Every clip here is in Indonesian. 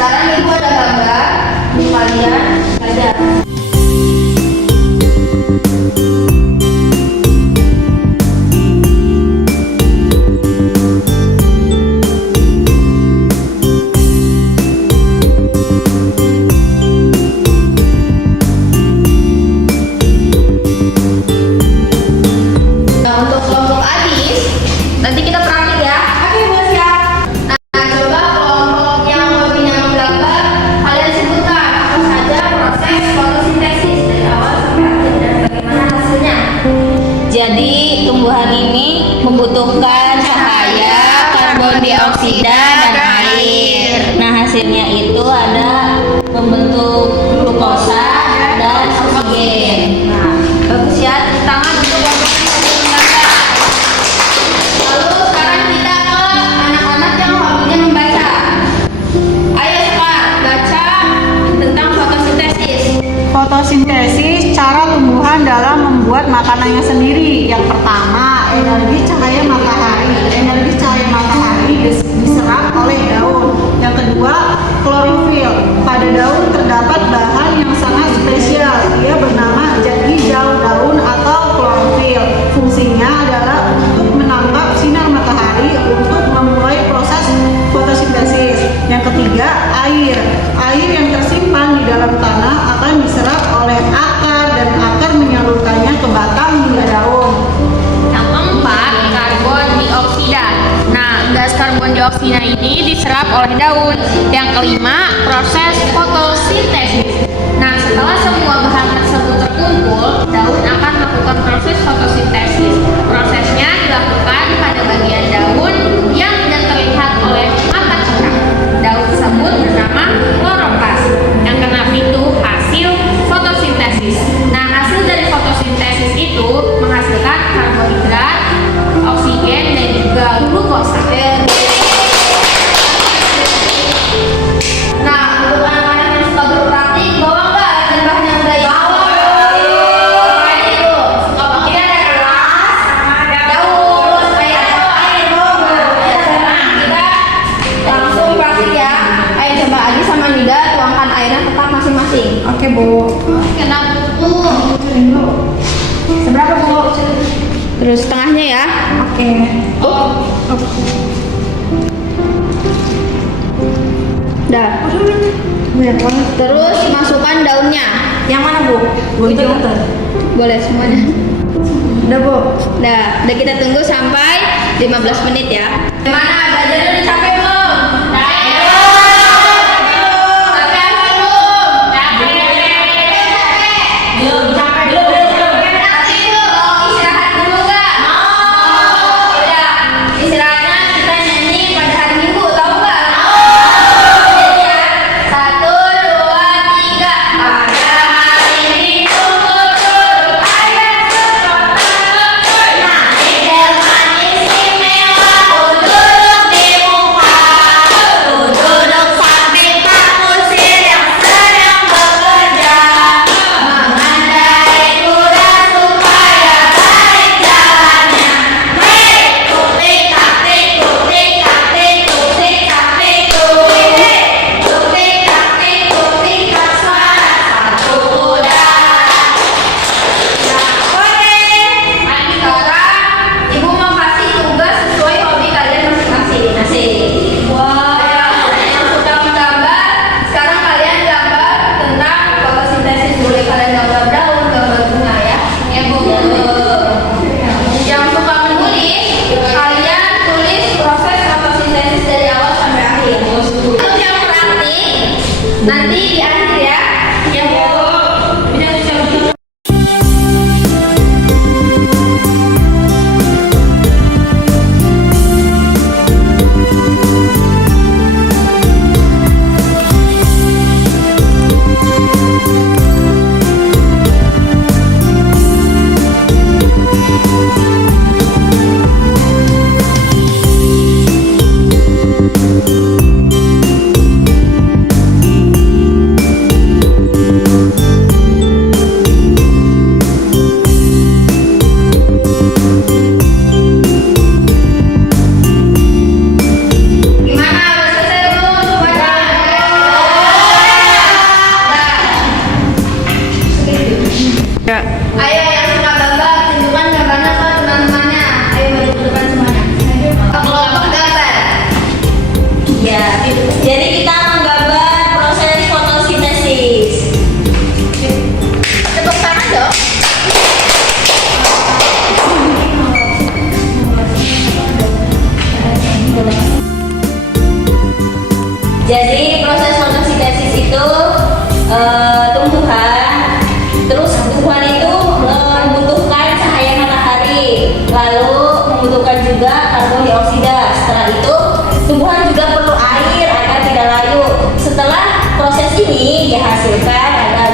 sekarang ibu ada gambar, kalian belajar. Nanti kita praktik ya. Oke, Bos ya. Nah, coba kelompok yang hobinya menggambar, kalian sebutkan apa saja proses fotosintesis dari awal sampai akhir dan bagaimana hasilnya. Jadi tumbuhan ini membutuhkan cahaya, karbon dioksida, dan air. Nah hasilnya itu ada membentuk glukosa dan oksigen. Nah, bagus ya. Tepuk tangan untuk kelompok yang hobi menggambar. Lalu sekarang kita ke anak-anak yang hobinya membaca. Ayo Sekar, baca tentang fotosintesis. Fotosintesis cara tumbuhan dalam membuat makanannya sendiri. Yang pertama, energi cahaya matahari. Energi cahaya matahari diserap oleh daun. Yang kedua, klorofil. Pada daun terdapat bahan yang sangat spesial. Ia bernama zat hijau daun atau klorofil. Fungsinya adalah untuk menangkap sinar matahari untuk memulai proses fotosintesis. Yang ketiga, air. Air yang tersimpan di dalam tanah akan diserap oleh akar dan akar menyalurkannya ke batang hingga daun. Yang keempat, karbon dioksida. Nah, gas karbon dioksida ini diserap oleh daun. Yang kelima, proses fotosintesis. Nah, setelah semua bahan tersebut terkumpul, daun akan melakukan proses fotosintesis. Prosesnya dilakukan pada bagian daun yang tidak terlihat oleh mata cerah. Daun tersebut bernama kloroplas. Yang keenam itu hasil fotosintesis. Nah, hasil dari fotosintesis itu menghasilkan karbohidrat, oksigen, dan juga glukosa. Nah, untuk anak-anak yang suka berpraktik, bawa nggak bahan yang udah bawa itu suka pakai ada gelas sama daun supaya ada air sekarang kita langsung praktik ya. Ayo coba Adi sama Nida tuangkan airnya ke cup masing-masing. Oke, Bu. Kenapa Bu? Seberapa, Bu? Terus setengahnya ya. Oke. Dah. Banyak banget. Terus masukkan daunnya. Yang mana, Bu? Itu yang Boleh semuanya. Udah, Bu. Udah kita tunggu sampai 15 menit ya. Gimana? Belajarnya udah capek belum? Capek belum? Capek apa belum? Capek. Belum capek belum? Nanti itu mau istirahat dulu nggak? Mau. Ya, istirahatnya kita nyanyi pada hari Minggu, tahu nggak? Jadi ya, 1, 2, 3. Pada hari Minggu turut ayat sekota naik manis istimewa duduk di muka duduk sambil tak kusir yang sedang bekerja mengendarai kuda supaya baik jalannya. Hei, tutik taktik tutik taktik tutik taktik tutik tutik taktik tutik tak suara satu kuda. Nah, oke. Sekarang Ibu mau kasih tugas sesuai hobi kalian masing-masing. Wah, yang sudah menggambar, sekarang kalian gambar tentang fotosintesis. Boleh kalian gambar daun, gambar bunga ya. Ya Bu. Yang suka menulis, kalian tulis proses fotosintesis dari awal sampai akhir. Untuk yang praktik, nanti di akhir ya. Ya Bu.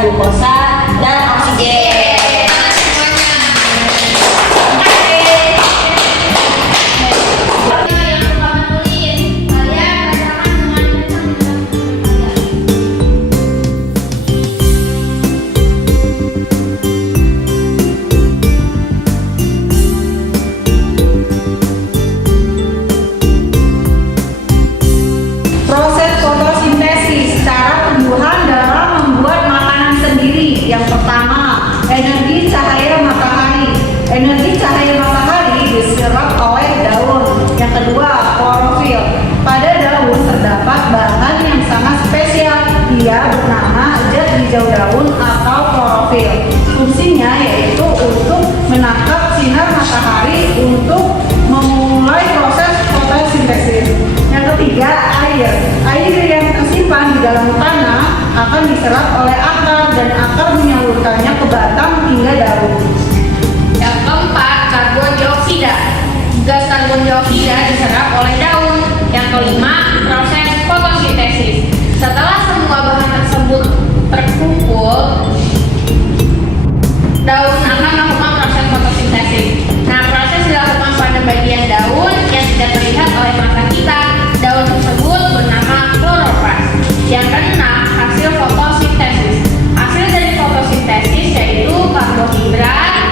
glukosa dan oksigen. Proses fotosintesis, cara tumbuhan dalam membuat makanan sendiri. Yang pertama, energi cahaya matahari. Energi cahaya matahari diserap oleh daun. Yang kedua, klorofil. Pada daun terdapat bahan yang sangat spesial. Dia bernama zat hijau daun atau klorofil. Fungsinya yaitu untuk menangkap sinar matahari untuk memulai proses fotosintesis. Yang ketiga, air. Air yang tersimpan di dalam tanah akan diserap oleh akar dan akar menyalurkannya ke batang hingga daun. Yang keempat, karbon dioksida. Gas karbon dioksida diserap oleh daun. Yang kelima, proses fotosintesis. Setelah semua bahan tersebut terkumpul, daun akan melakukan proses fotosintesis. Nah, proses dilakukan pada bagian daun yang tidak terlihat oleh mata kita. Daun tersebut bernama kloroplas. Yang keenam, hasil fotosintesis. Hasil dari fotosintesis yaitu karbohidrat,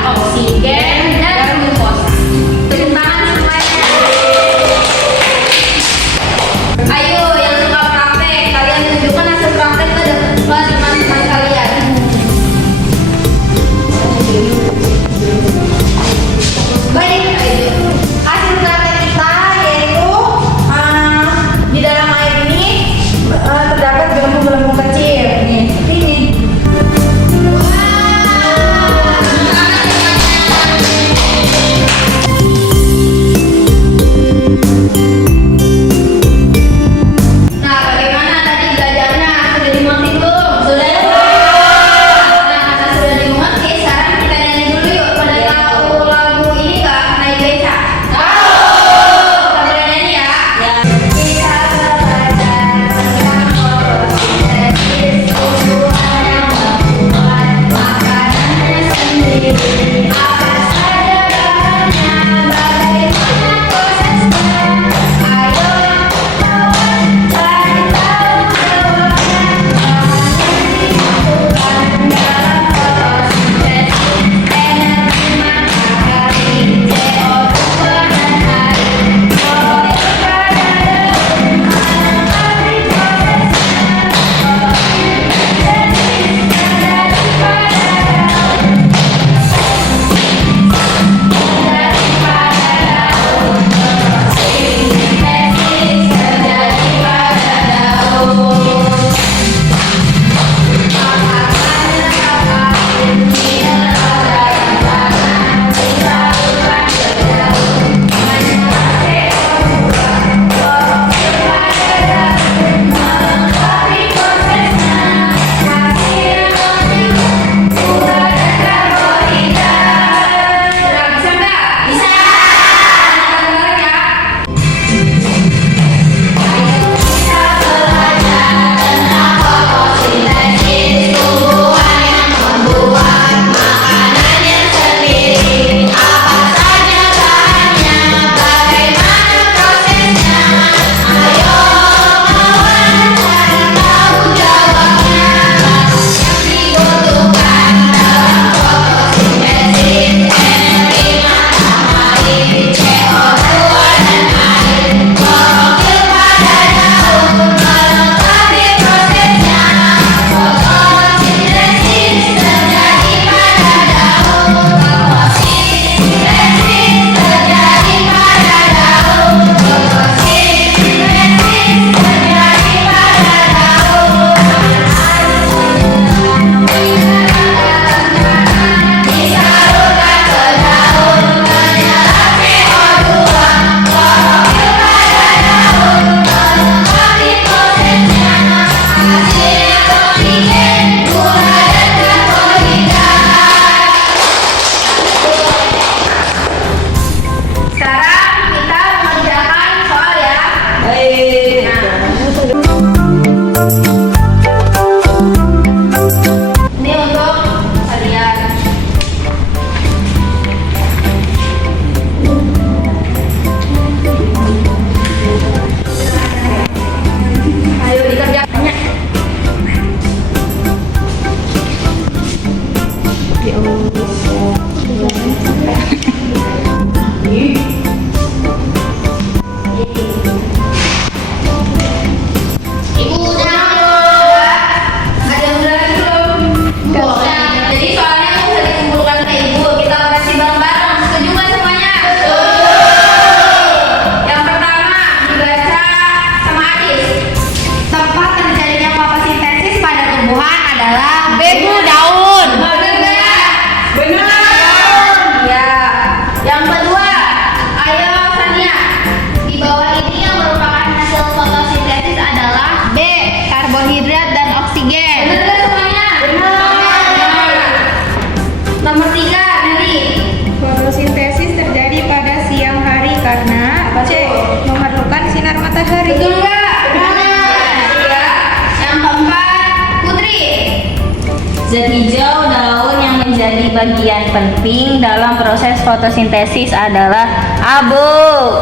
Zat hijau daun yang menjadi bagian penting dalam proses fotosintesis adalah abu,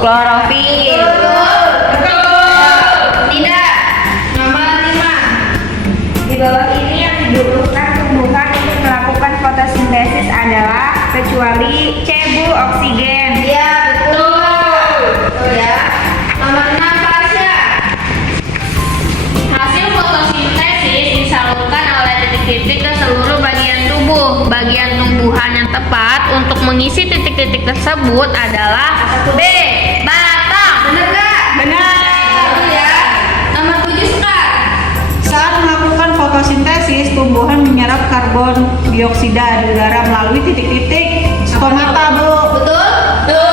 klorofil. Tidak. Nomor 5. Di bawah ini yang dibutuhkan tumbuhan untuk melakukan fotosintesis adalah kecuali cebu oksigen. Iya, betul. Ya. Nomor 6, Fasya. Hasil fotosintesis disalurkan oleh titik-titik ke seluruh bagian tubuh. Bagian tumbuhan yang tepat untuk mengisi titik-titik tersebut adalah B. Batang. Benar nggak? Benar. Ya. Nomor 7, Sekar. Saat melakukan fotosintesis, tumbuhan menyerap karbon dioksida di udara melalui titik-titik stomata, Bu. Betul? Tuh.